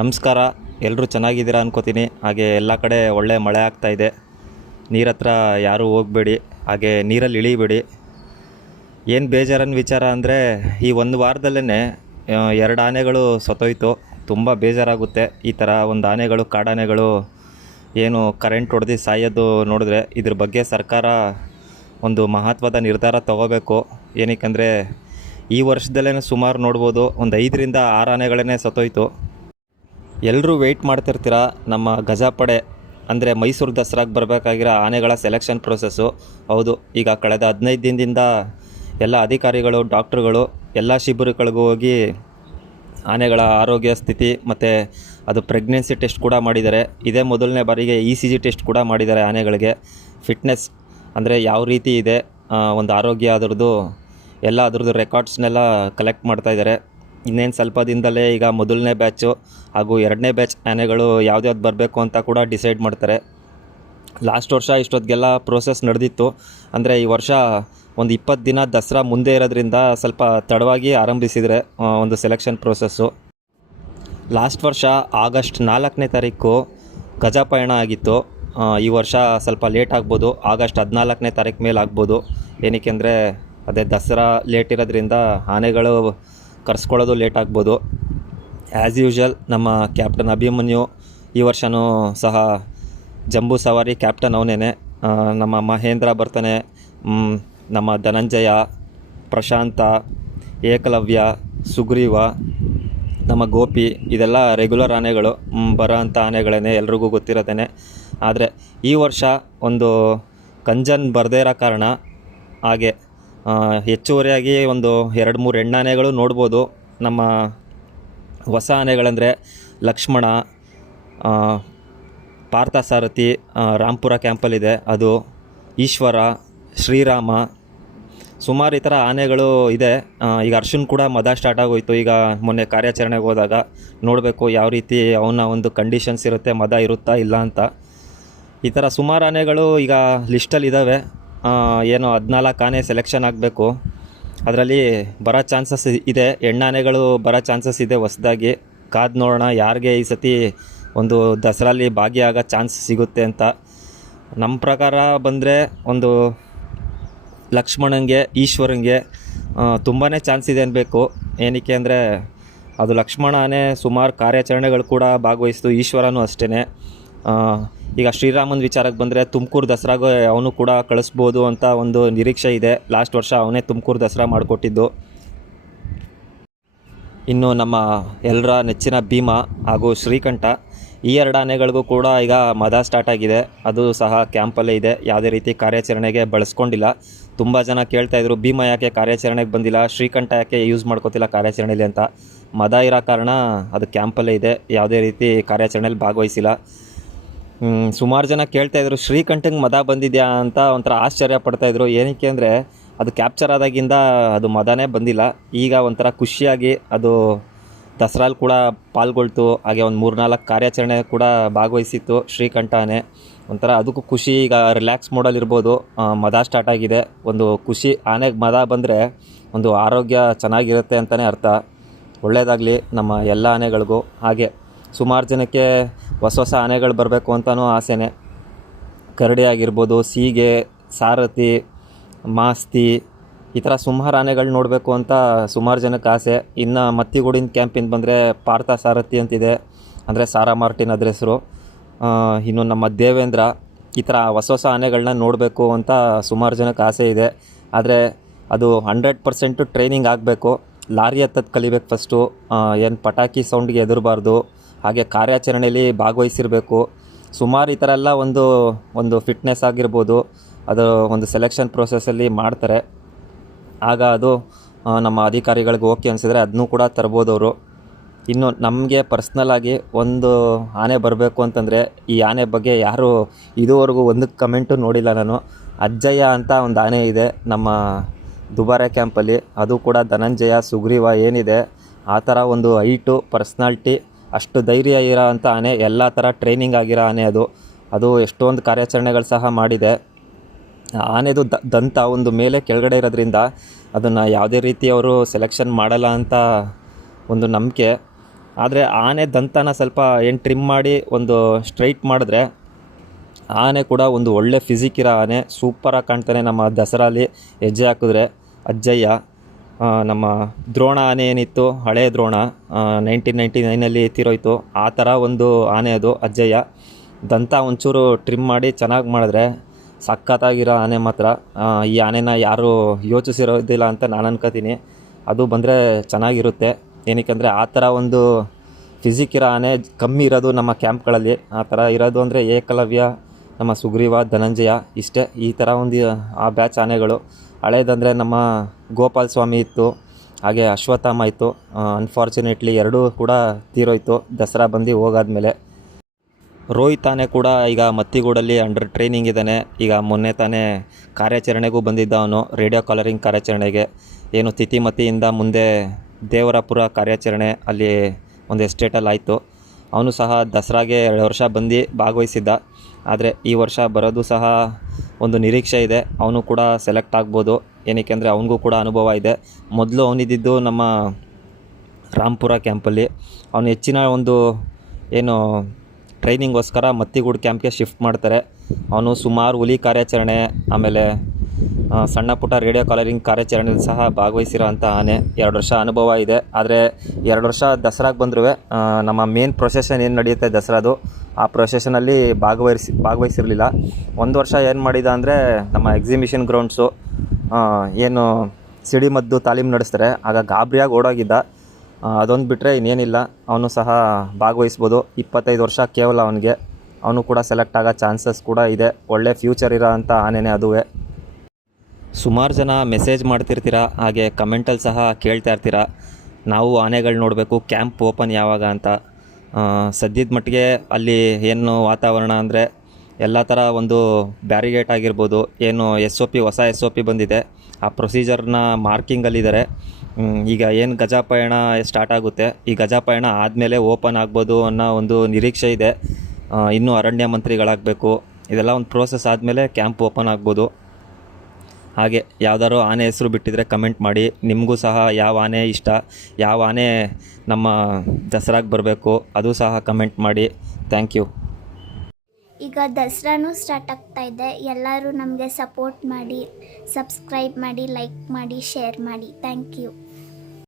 ನಮಸ್ಕಾರ. ಎಲ್ಲರೂ ಚೆನ್ನಾಗಿದ್ದೀರಾ ಅನ್ಕೋತೀನಿ. ಹಾಗೆ ಎಲ್ಲ ಕಡೆ ಒಳ್ಳೆ ಮಳೆ ಆಗ್ತಾಯಿದೆ. ನೀರ ಹತ್ರ ಯಾರೂ ಹೋಗಬೇಡಿ, ಹಾಗೆ ನೀರಲ್ಲಿ ಇಳಿಬೇಡಿ. ಏನು ಬೇಜಾರನ್ನ ವಿಚಾರ ಅಂದರೆ ಈ ಒಂದು ವಾರದಲ್ಲೇ 2 ಆನೆಗಳು ಸತ್ತೋಯ್ತು. ತುಂಬ ಬೇಜಾರಾಗುತ್ತೆ. ಈ ಥರ ಒಂದು ಆನೆಗಳು, ಕಾಡಾನೆಗಳು ಏನು ಕರೆಂಟ್ ಹೊಡೆದು ಸಾಯೋದು ನೋಡಿದ್ರೆ ಇದ್ರ ಬಗ್ಗೆ ಸರ್ಕಾರ ಒಂದು ಮಹತ್ವದ ನಿರ್ಧಾರ ತಗೋಬೇಕು. ಏನಕ್ಕೆಂದರೆ ಈ ವರ್ಷದಲ್ಲೇ ಸುಮಾರು ನೋಡ್ಬೋದು ಒಂದು 5ರಿಂದ 6 ಆನೆಗಳೇ ಸತ್ತೋಯ್ತು. ಎಲ್ಲರೂ ವೆಯ್ಟ್ ಮಾಡ್ತಿರ್ತೀರ ನಮ್ಮ ಗಜಪಡೆ ಅಂದರೆ ಮೈಸೂರು ದಸರಾಗೆ ಬರಬೇಕಾಗಿರೋ ಆನೆಗಳ ಸೆಲೆಕ್ಷನ್ ಪ್ರೊಸೆಸ್ಸು. ಹೌದು, ಈಗ ಕಳೆದ 15 ದಿನದಿಂದ ಎಲ್ಲ ಅಧಿಕಾರಿಗಳು, ಡಾಕ್ಟ್ರುಗಳು ಎಲ್ಲ ಶಿಬಿರಗಳಿಗೂ ಹೋಗಿ ಆನೆಗಳ ಆರೋಗ್ಯ ಸ್ಥಿತಿ ಮತ್ತು ಅದು ಪ್ರೆಗ್ನೆನ್ಸಿ ಟೆಸ್ಟ್ ಕೂಡ ಮಾಡಿದ್ದಾರೆ. ಇದೇ ಮೊದಲನೇ ಬಾರಿಗೆ ECG ಟೆಸ್ಟ್ ಕೂಡ ಮಾಡಿದ್ದಾರೆ ಆನೆಗಳಿಗೆ. ಫಿಟ್ನೆಸ್ ಅಂದರೆ ಯಾವ ರೀತಿ ಇದೆ ಒಂದು ಆರೋಗ್ಯ ಅದರದ್ದು ಎಲ್ಲ ಅದರದ್ದು ರೆಕಾರ್ಡ್ಸ್ನೆಲ್ಲ ಕಲೆಕ್ಟ್ ಮಾಡ್ತಾಯಿದ್ದಾರೆ. ಇನ್ನೇನು ಸ್ವಲ್ಪ ದಿನದಲ್ಲೇ ಈಗ ಮೊದಲನೇ ಬ್ಯಾಚು ಹಾಗೂ 2ನೇ ಬ್ಯಾಚ್ ಆನೆಗಳು ಯಾವ್ದ್ಯಾವ್ದು ಬರಬೇಕು ಅಂತ ಕೂಡ ಡಿಸೈಡ್ ಮಾಡ್ತಾರೆ. ಲಾಸ್ಟ್ ವರ್ಷ ಇಷ್ಟೊತ್ತಿಗೆಲ್ಲ ಪ್ರೋಸೆಸ್ ನಡೆದಿತ್ತು. ಅಂದರೆ ಈ ವರ್ಷ ಒಂದು 20 ದಿನ ದಸರಾ ಮುಂದೆ ಇರೋದ್ರಿಂದ ಸ್ವಲ್ಪ ತಡವಾಗಿ ಆರಂಭಿಸಿದರೆ ಒಂದು ಸೆಲೆಕ್ಷನ್ ಪ್ರೋಸೆಸ್ಸು. ಲಾಸ್ಟ್ ವರ್ಷ ಆಗಸ್ಟ್ 4ನೇ ತಾರೀಕು ಗಜಪಯಣ ಆಗಿತ್ತು. ಈ ವರ್ಷ ಸ್ವಲ್ಪ ಲೇಟ್ ಆಗ್ಬೋದು, ಆಗಸ್ಟ್ 14ನೇ ತಾರೀಕು ಮೇಲೆ ಆಗ್ಬೋದು. ಏನಕ್ಕೆಂದರೆ ಅದೇ ದಸರಾ ಲೇಟ್ ಇರೋದ್ರಿಂದ ಆನೆಗಳು ಕರೆಸ್ಕೊಳ್ಳೋದು ಲೇಟ್ ಆಗ್ಬೋದು. ಆ್ಯಸ್ ಯೂಶ್ವಲ್ ನಮ್ಮ ಕ್ಯಾಪ್ಟನ್ ಅಭಿಮನ್ಯು ಈ ವರ್ಷವೂ ಸಹ ಜಂಬೂ ಸವಾರಿ ಕ್ಯಾಪ್ಟನ್ ಅವನೇನೆ. ನಮ್ಮ ಮಹೇಂದ್ರ ಬರ್ತಾನೆ, ನಮ್ಮ ಧನಂಜಯ, ಪ್ರಶಾಂತ, ಏಕಲವ್ಯ, ಸುಗ್ರೀವ, ನಮ್ಮ ಗೋಪಿ, ಇದೆಲ್ಲ ರೆಗ್ಯುಲರ್ ಆನೆಗಳು, ಬರೋ ಅಂಥ ಆನೆಗಳೇ ಎಲ್ರಿಗೂ ಗೊತ್ತಿರೋದೇನೆ. ಆದರೆ ಈ ವರ್ಷ ಒಂದು ಕಂಜನ್ ಬರದೇ ಇರೋ ಕಾರಣ ಹಾಗೆ ಹೆಚ್ಚುವರಿಯಾಗಿ ಒಂದು 2-3 ಹೆಣ್ಣಾನೆಗಳು ನೋಡ್ಬೋದು. ನಮ್ಮ ಹೊಸ ಆನೆಗಳಂದರೆ ಲಕ್ಷ್ಮಣ, ಪಾರ್ಥಸಾರಥಿ ರಾಂಪುರ ಕ್ಯಾಂಪಲ್ಲಿದೆ, ಅದು ಈಶ್ವರ, ಶ್ರೀರಾಮ, ಸುಮಾರು ಈ ಥರ ಆನೆಗಳು ಇದೆ. ಈಗ ಅರ್ಶುನ್ ಕೂಡ ಮದ ಸ್ಟಾರ್ಟ್ ಆಗೋಯ್ತು. ಈಗ ಮೊನ್ನೆ ಕಾರ್ಯಾಚರಣೆಗೆ ಹೋದಾಗ ನೋಡಬೇಕು ಯಾವ ರೀತಿ ಅವನ ಒಂದು ಕಂಡೀಷನ್ಸ್ ಇರುತ್ತೆ, ಮದ ಇರುತ್ತಾ ಇಲ್ಲ ಅಂತ. ಈ ಥರ ಸುಮಾರು ಆನೆಗಳು ಈಗ ಲಿಸ್ಟಲ್ಲಿದ್ದಾವೆ. ಏನು 14 ಆನೆ ಸೆಲೆಕ್ಷನ್ ಆಗಬೇಕು. ಅದರಲ್ಲಿ ಬರೋ ಚಾನ್ಸಸ್ ಇದೆ, ಹೆಣ್ಣಾನೆಗಳು ಬರೋ ಚಾನ್ಸಸ್ ಇದೆ ಹೊಸದಾಗಿ. ಕಾದು ನೋಡೋಣ ಯಾರಿಗೆ ಈ ಸತಿ ಒಂದು ದಸರಲ್ಲಿ ಭಾಗಿಯಾಗೋ ಚಾನ್ಸ್ ಸಿಗುತ್ತೆ ಅಂತ. ನಮ್ಮ ಪ್ರಕಾರ ಬಂದರೆ ಒಂದು ಲಕ್ಷ್ಮಣಂಗೆ, ಈಶ್ವರಂಗೆ ತುಂಬಾ ಚಾನ್ಸ್ ಇದೆ ಅನ್ಬೇಕು. ಏನಕ್ಕೆ ಅಂದರೆ ಅದು ಲಕ್ಷ್ಮಣ ಆನೆ ಸುಮಾರು ಕಾರ್ಯಾಚರಣೆಗಳು ಕೂಡ ಭಾಗವಹಿಸ್ತು, ಈಶ್ವರನೂ ಅಷ್ಟೇ. ಈಗ ಶ್ರೀರಾಮನ ವಿಚಾರಕ್ಕೆ ಬಂದರೆ ತುಮಕೂರು ದಸರಾಗೆ ಅವನು ಕೂಡ ಕಳಿಸ್ಬೋದು ಅಂತ ಒಂದು ನಿರೀಕ್ಷೆ ಇದೆ. ಲಾಸ್ಟ್ ವರ್ಷ ಅವನೇ ತುಮಕೂರು ದಸರಾ ಮಾಡಿಕೊಟ್ಟಿದ್ದು. ಇನ್ನು ನಮ್ಮ ಎಲ್ಲರ ನೆಚ್ಚಿನ ಭೀಮ ಹಾಗೂ ಶ್ರೀಕಂಠ, ಈ 2 ಆನೆಗಳಿಗೂ ಕೂಡ ಈಗ ಮದ ಸ್ಟಾರ್ಟ್ ಆಗಿದೆ. ಅದು ಸಹ ಕ್ಯಾಂಪಲ್ಲೇ ಇದೆ, ಯಾವುದೇ ರೀತಿ ಕಾರ್ಯಾಚರಣೆಗೆ ಬಳಸ್ಕೊಂಡಿಲ್ಲ. ತುಂಬ ಜನ ಕೇಳ್ತಾಯಿದ್ರು ಭೀಮ ಯಾಕೆ ಕಾರ್ಯಾಚರಣೆಗೆ ಬಂದಿಲ್ಲ, ಶ್ರೀಕಂಠ ಯಾಕೆ ಯೂಸ್ ಮಾಡ್ಕೋತಿಲ್ಲ ಕಾರ್ಯಾಚರಣೆಯಲ್ಲಿ ಅಂತ. ಮದ ಇರೋ ಕಾರಣ ಅದು ಕ್ಯಾಂಪಲ್ಲೇ ಇದೆ, ಯಾವುದೇ ರೀತಿ ಕಾರ್ಯಾಚರಣೆಯಲ್ಲಿ ಭಾಗವಹಿಸಿಲ್ಲ. ಸುಮಾರು ಜನ ಕೇಳ್ತಾಯಿದ್ರು ಶ್ರೀಕಂಠಂಗೆ ಮದ ಬಂದಿದೆಯಾ ಅಂತ ಒಂಥರ ಆಶ್ಚರ್ಯ ಪಡ್ತಾಯಿದ್ರು. ಏನಕ್ಕೆ ಅಂದರೆ ಅದು ಕ್ಯಾಪ್ಚರ್ ಆದಾಗಿಂದ ಅದು ಮದನೇ ಬಂದಿಲ್ಲ. ಈಗ ಒಂಥರ ಖುಷಿಯಾಗಿ ಅದು ದಸರಾಲ್ ಕೂಡ ಪಾಲ್ಗೊಳ್ತು. ಹಾಗೆ ಒಂದು 3-4 ಕಾರ್ಯಾಚರಣೆ ಕೂಡ ಭಾಗವಹಿಸಿತ್ತು ಶ್ರೀಕಂಠ ಆನೆ. ಒಂಥರ ಅದಕ್ಕೂ ಖುಷಿ, ಈಗ ರಿಲ್ಯಾಕ್ಸ್ ಮೋಡಲ್ಲಿರ್ಬೋದು. ಮದ ಸ್ಟಾರ್ಟ್ ಆಗಿದೆ, ಒಂದು ಖುಷಿ. ಆನೆಗೆ ಮದ ಬಂದರೆ ಒಂದು ಆರೋಗ್ಯ ಚೆನ್ನಾಗಿರುತ್ತೆ ಅಂತಲೇ ಅರ್ಥ. ಒಳ್ಳೆಯದಾಗಲಿ ನಮ್ಮ ಎಲ್ಲ ಆನೆಗಳಿಗೂ. ಹಾಗೆ ಸುಮಾರು ಜನಕ್ಕೆ ಹೊಸ ಆನೆಗಳು ಬರಬೇಕು ಅಂತಲೂ ಆಸೆನೇ. ಕರಡಿ ಆಗಿರ್ಬೋದು, ಸೀಗೆ, ಸಾರಥಿ, ಮಾಸ್ತಿ, ಈ ಥರ ಸುಮಾರು ಆನೆಗಳು ನೋಡಬೇಕು ಅಂತ ಸುಮಾರು ಜನಕ್ಕೆ ಆಸೆ. ಇನ್ನು ಮತ್ತಿಗೂಡಿನ ಕ್ಯಾಂಪಿಂದ ಬಂದರೆ ಪಾರ್ಥಸಾರಥಿ ಅಂತಿದೆ, ಅಂದರೆ ಸಾರಾ ಮಾರ್ಟಿನ್ ಅದ್ರ ಹೆಸರು. ಇನ್ನು ನಮ್ಮ ದೇವೇಂದ್ರ, ಈ ಥರ ಹೊಸ ಆನೆಗಳನ್ನ ನೋಡಬೇಕು ಅಂತ ಸುಮಾರು ಜನಕ್ಕೆ ಆಸೆ ಇದೆ. ಆದರೆ ಅದು 100% ಟ್ರೈನಿಂಗ್ ಆಗಬೇಕು. ಲಾರಿ ಹತ್ತೋದು ಕಲಿಬೇಕು ಫಸ್ಟು. ಏನು ಪಟಾಕಿ ಸೌಂಡ್ಗೆ ಹೆದರಬಾರ್ದು. ಹಾಗೆ ಕಾರ್ಯಾಚರಣೆಯಲ್ಲಿ ಭಾಗವಹಿಸಿರಬೇಕು. ಸುಮಾರು ಈ ಥರ ಎಲ್ಲ ಒಂದು ಫಿಟ್ನೆಸ್ ಆಗಿರ್ಬೋದು, ಅದು ಒಂದು ಸೆಲೆಕ್ಷನ್ ಪ್ರೋಸೆಸ್ಸಲ್ಲಿ ಮಾಡ್ತಾರೆ. ಆಗ ಅದು ನಮ್ಮ ಅಧಿಕಾರಿಗಳಿಗೆ ಓಕೆ ಅನಿಸಿದರೆ ಅದನ್ನೂ ಕೂಡ ತರ್ಬೋದು ಅವರು. ಇನ್ನು ನಮಗೆ ಪರ್ಸ್ನಲಾಗಿ ಒಂದು ಆನೆ ಬರಬೇಕು ಅಂತಂದರೆ ಈ ಆನೆ ಬಗ್ಗೆ ಯಾರೂ ಇದುವರೆಗೂ ಒಂದು ಕಮೆಂಟು ನೋಡಿಲ್ಲ ನಾನು. ಅಜ್ಜಯ್ಯ ಅಂತ ಒಂದು ಆನೆ ಇದೆ ನಮ್ಮ ದುಬಾರೆ ಕ್ಯಾಂಪಲ್ಲಿ. ಅದು ಕೂಡ ಧನಂಜಯ, ಸುಗ್ರೀವ ಏನಿದೆ ಆ ಥರ ಒಂದು ಹೈಟು, ಪರ್ಸ್ನಾಲಿಟಿ, ಅಷ್ಟು ಧೈರ್ಯ ಇರೋ ಅಂಥ ಆನೆ. ಎಲ್ಲ ಥರ ಟ್ರೈನಿಂಗ್ ಆಗಿರೋ ಆನೆ ಅದು ಎಷ್ಟೊಂದು ಕಾರ್ಯಾಚರಣೆಗಳು ಸಹ ಮಾಡಿದೆ. ಆನೆದು ದಂತ ಒಂದು ಮೇಲೆ ಕೆಳಗಡೆ ಇರೋದ್ರಿಂದ ಅದನ್ನು ಯಾವುದೇ ರೀತಿ ಅವರು ಸೆಲೆಕ್ಷನ್ ಮಾಡಲ್ಲ ಅಂತ ಒಂದು ನಂಬಿಕೆ. ಆದರೆ ಆನೆ ದಂತನ ಸ್ವಲ್ಪ ಏನು ಟ್ರಿಮ್ ಮಾಡಿ ಒಂದು ಸ್ಟ್ರೈಟ್ ಮಾಡಿದ್ರೆ ಆನೆ ಕೂಡ ಒಂದು ಒಳ್ಳೆ ಫಿಸಿಕ್ ಇರೋ ಆನೆ, ಸೂಪರಾಗಿ ಕಾಣ್ತಾನೆ. ನಮ್ಮ ದಸರಾಲಿ ಹೆಜ್ಜೆ ಹಾಕಿದ್ರೆ ಅಜ್ಜಯ್ಯ. ನಮ್ಮ ದ್ರೋಣ ಆನೆ ಏನಿತ್ತು, ಹಳೆಯ ದ್ರೋಣ 1999 ತೀರೋಯ್ತು, ಆ ಥರ ಒಂದು ಆನೆ ಅದು ಅಜ್ಜಯ್ಯ. ದಂತ ಒಂಚೂರು ಟ್ರಿಮ್ ಮಾಡಿ ಚೆನ್ನಾಗಿ ಮಾಡಿದ್ರೆ ಸಖತ್ತಾಗಿರೋ ಆನೆ ಮಾತ್ರ. ಈ ಆನೆನ ಯಾರೂ ಯೋಚಿಸಿರೋದಿಲ್ಲ ಅಂತ ನಾನು ಅನ್ಕೋತೀನಿ. ಅದು ಬಂದರೆ ಚೆನ್ನಾಗಿರುತ್ತೆ. ಏನಕ್ಕೆ ಆ ಥರ ಒಂದು ಫಿಸಿಕ್ ಇರೋ ಆನೆ ಕಮ್ಮಿ ಇರೋದು ನಮ್ಮ ಕ್ಯಾಂಪ್ಗಳಲ್ಲಿ. ಆ ಥರ ಇರೋದು ಅಂದರೆ ಏಕಲವ್ಯ, ನಮ್ಮ ಸುಗ್ರೀವ, ಧನಂಜಯ, ಇಷ್ಟೇ. ಈ ಥರ ಒಂದು ಆ ಬ್ಯಾಚ್ ಆನೆಗಳು. ಹಳೇದಂದರೆ ನಮ್ಮ ಗೋಪಾಲ ಸ್ವಾಮಿ ಇತ್ತು, ಹಾಗೆ ಅಶ್ವತ್ಥಾಮ ಇತ್ತು. ಅನ್ಫಾರ್ಚುನೇಟ್ಲಿ ಎರಡೂ ಕೂಡ ತೀರೋಯ್ತು ದಸರಾ ಬಂದು ಹೋಗಾದ್ಮೇಲೆ. ರೋಹಿತ್ ಆನೆ ಕೂಡ ಈಗ ಮತ್ತಿಗೂಡಲ್ಲಿ ಅಂಡರ್ ಟ್ರೈನಿಂಗ್ ಇದ್ದಾನೆ. ಈಗ ಮೊನ್ನೆ ತಾನೇ ಕಾರ್ಯಾಚರಣೆಗೂ ಬಂದಿದ್ದ ಅವನು, ರೇಡಿಯೋ ಕಾಲರಿಂಗ್ ಕಾರ್ಯಾಚರಣೆಗೆ. ಏನು ತಿಥಿಮತಿಯಿಂದ ಮುಂದೆ ದೇವರಪುರ ಕಾರ್ಯಾಚರಣೆ ಅಲ್ಲಿ ಒಂದು ಎಸ್ಟೇಟಲ್ಲಿ ಆಯಿತು. ಅವನು ಸಹ ದಸರಾಗೆ 2 ವರ್ಷ ಬಂದು ಭಾಗವಹಿಸಿದ್ದ. ಆದರೆ ಈ ವರ್ಷ ಬರೋದು ಸಹ ಒಂದು ನಿರೀಕ್ಷೆ ಇದೆ. ಅವನು ಕೂಡ ಸೆಲೆಕ್ಟ್ ಆಗ್ಬೋದು. ಏನಕ್ಕೆ ಅಂದರೆ ಅವನಿಗೂ ಕೂಡ ಅನುಭವ ಇದೆ. ಮೊದಲು ಅವನಿದ್ದಿದ್ದು ನಮ್ಮ ರಾಂಪುರ ಕ್ಯಾಂಪಲ್ಲಿ. ಅವನು ಹೆಚ್ಚಿನ ಒಂದು ಏನು ಟ್ರೈನಿಂಗೋಸ್ಕರ ಮತ್ತಿಗೂಡು ಕ್ಯಾಂಪ್ಗೆ ಶಿಫ್ಟ್ ಮಾಡ್ತಾರೆ. ಅವನು ಸುಮಾರು ಹುಲಿ ಕಾರ್ಯಾಚರಣೆ, ಆಮೇಲೆ ಸಣ್ಣ ಪುಟ್ಟ ರೇಡಿಯೋ ಕಾಲರಿಂಗ್ ಕಾರ್ಯಾಚರಣೆಯಲ್ಲಿ ಸಹ ಭಾಗವಹಿಸಿರೋ ಅಂಥ ಆನೆ. 2 ವರ್ಷ ಅನುಭವ ಇದೆ. ಆದರೆ 2 ವರ್ಷ ದಸರಾಗೆ ಬಂದರೂ ನಮ್ಮ ಮೇನ್ ಪ್ರೊಸೆಷನ್ ಏನು ನಡೆಯುತ್ತೆ ದಸರಾದು, ಆ ಪ್ರೊಸೆಷನಲ್ಲಿ ಭಾಗವಹಿಸಿರಲಿಲ್ಲ. 1 ವರ್ಷ ಏನು ಮಾಡಿದ ಅಂದರೆ ನಮ್ಮ ಎಕ್ಸಿಬಿಷನ್ ಗ್ರೌಂಡ್ಸು ಏನು ಸಿಡಿಮದ್ದು ತಾಲೀಮು ನಡೆಸ್ತಾರೆ, ಆಗ ಗಾಬರಿಯಾಗಿ ಓಡೋಗಿದ್ದ. ಅದೊಂದು ಬಿಟ್ಟರೆ ಇನ್ನೇನಿಲ್ಲ. ಅವನು ಸಹ ಭಾಗವಹಿಸ್ಬೋದು. 25 ವರ್ಷ ಕೇವಲ ಅವನಿಗೆ. ಅವನು ಕೂಡ ಸೆಲೆಕ್ಟ್ ಆಗೋ ಚಾನ್ಸಸ್ ಕೂಡ ಇದೆ. ಒಳ್ಳೆ ಫ್ಯೂಚರ್ ಇರೋ ಅಂಥ ಆನೆನೇ ಅದುವೇ. ಸುಮಾರು ಜನ ಮೆಸೇಜ್ ಮಾಡ್ತಿರ್ತೀರ, ಹಾಗೆ ಕಮೆಂಟಲ್ಲಿ ಸಹ ಕೇಳ್ತಾ ಇರ್ತೀರ, ನಾವು ಆನೆಗಳು ನೋಡಬೇಕು, ಕ್ಯಾಂಪ್ ಓಪನ್ ಯಾವಾಗ ಅಂತ. ಸದ್ಯದ ಮಟ್ಟಿಗೆ ಅಲ್ಲಿ ಏನು ವಾತಾವರಣ ಅಂದರೆ ಎಲ್ಲ ಥರ ಒಂದು ಬ್ಯಾರಿಗೇಟ್ ಆಗಿರ್ಬೋದು, ಏನು ಹೊಸ SOP ಬಂದಿದೆ, ಆ ಪ್ರೊಸೀಜರ್ನ ಮಾರ್ಕಿಂಗಲ್ಲಿದ್ದಾರೆ. ಈಗ ಏನು ಗಜಪಯಣ ಸ್ಟಾರ್ಟ್ ಆಗುತ್ತೆ, ಈ ಗಜಪಯಣ ಆದಮೇಲೆ ಓಪನ್ ಆಗ್ಬೋದು ಅನ್ನೋ ಒಂದು ನಿರೀಕ್ಷೆ ಇದೆ. ಇನ್ನೂ ಅರಣ್ಯ ಮಂತ್ರಿಗಳಾಗಬೇಕು, ಇದೆಲ್ಲ ಒಂದು ಪ್ರೋಸೆಸ್ ಆದಮೇಲೆ ಕ್ಯಾಂಪ್ ಓಪನ್ ಆಗ್ಬೋದು. ಹಾಗೆ ಯಾವ್ದಾದ್ರು ಆನೆ ಹೆಸರು ಬಿಟ್ಟಿದ್ರೆ ಕಮೆಂಟ್ ಮಾಡಿ. ನಿಮಗೂ ಸಹ ಯಾವ ಆನೆ ಇಷ್ಟ, ಯಾವ ಆನೆ ನಮ್ಮ ದಸರಾಗೆ ಬರಬೇಕು, ಅದು ಸಹ ಕಮೆಂಟ್ ಮಾಡಿ. Thank you. ಈಗ ದಸರಾನೂ ಸ್ಟಾರ್ಟ್ ಆಗ್ತಾ ಇದೆ. ಎಲ್ಲರೂ ನಮಗೆ ಸಪೋರ್ಟ್ ಮಾಡಿ, ಸಬ್ಸ್ಕ್ರೈಬ್ ಮಾಡಿ, ಲೈಕ್ ಮಾಡಿ, ಶೇರ್ ಮಾಡಿ. Thank you.